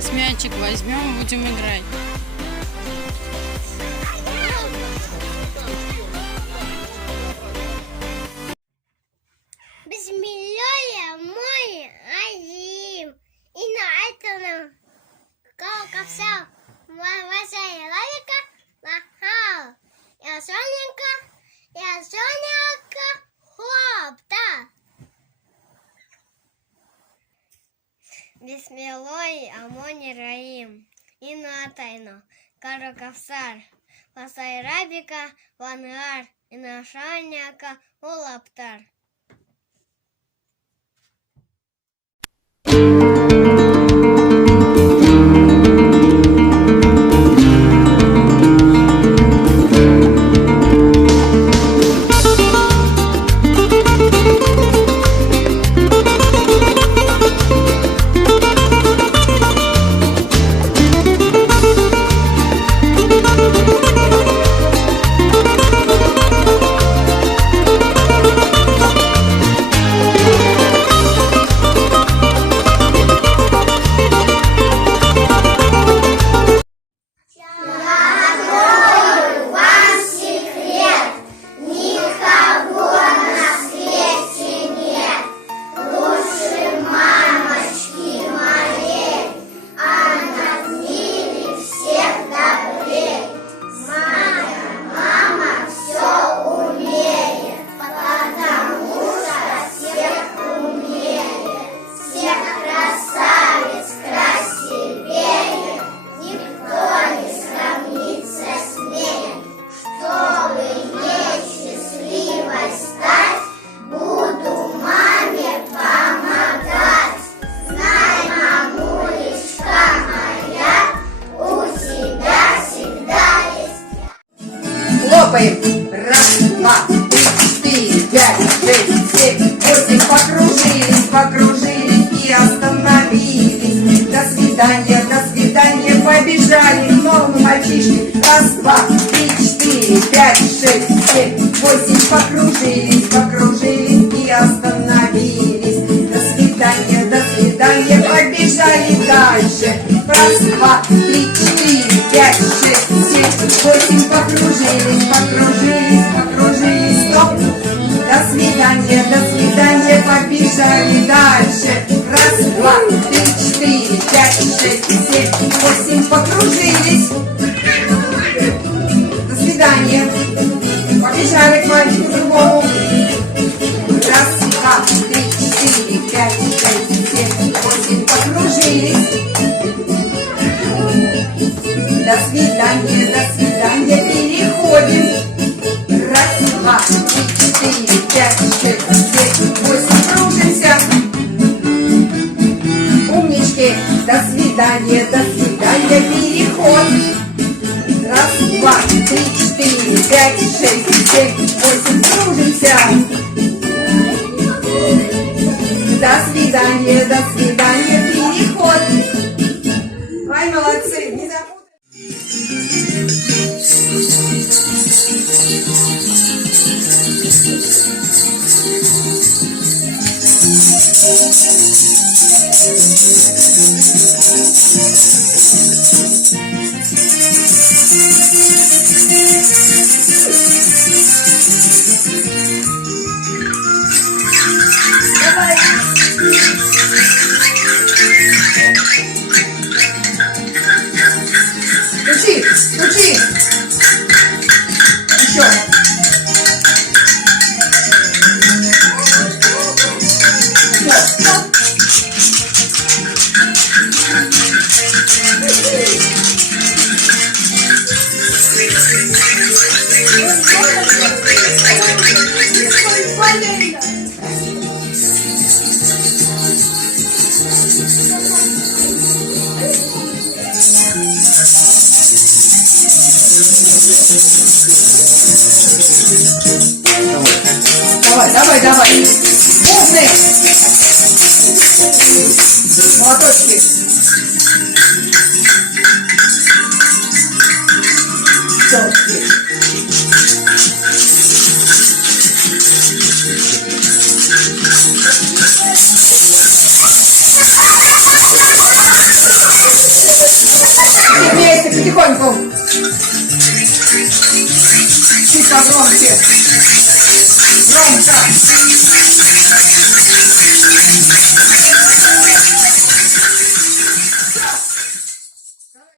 Сейчас мячик возьмем, будем играть. Бисмиллахиррахманиррахим. Инна айтана кавкавса васай лалика лахал. Я Соненька, хопта. Бисмиллахиррахманиррахим. Инна айтана кавкавсар васай рабика вангар. Инна Соненька хопта. Хлопаем. Раз, два, три, четыре, пять, шесть, семь, восемь. Покружились и остановились. До свидания, побежали к новому мальчишке. Раз, два, три, четыре, пять, шесть, семь, восемь. Покружились и остановились. До свидания, побежали дальше. Раз, два, три, четыре, пять, шесть, семь, восемь. Покружились, стоп. До свидания, побежали дальше. Раз, два, три, четыре, пять, шесть, семь, восемь. Покружились. До свидания. Побежали к мальчику другому. Раз, два, три, четыре, пять, шесть, семь, восемь. Покружились. До свидания, переходим. Раз, два, три, четыре, пять, шесть, семь, восемь. Кружимся. Умнички. До свидания, переход. Раз, два, три, четыре, пять, шесть, семь, восемь. Кружимся. До свидания, переход. Ай, молодцы, не забудь. Давай. Стучи. Еще. Давай. Умный. Молоточки. Все. Громко. Чуть погромче. Громко.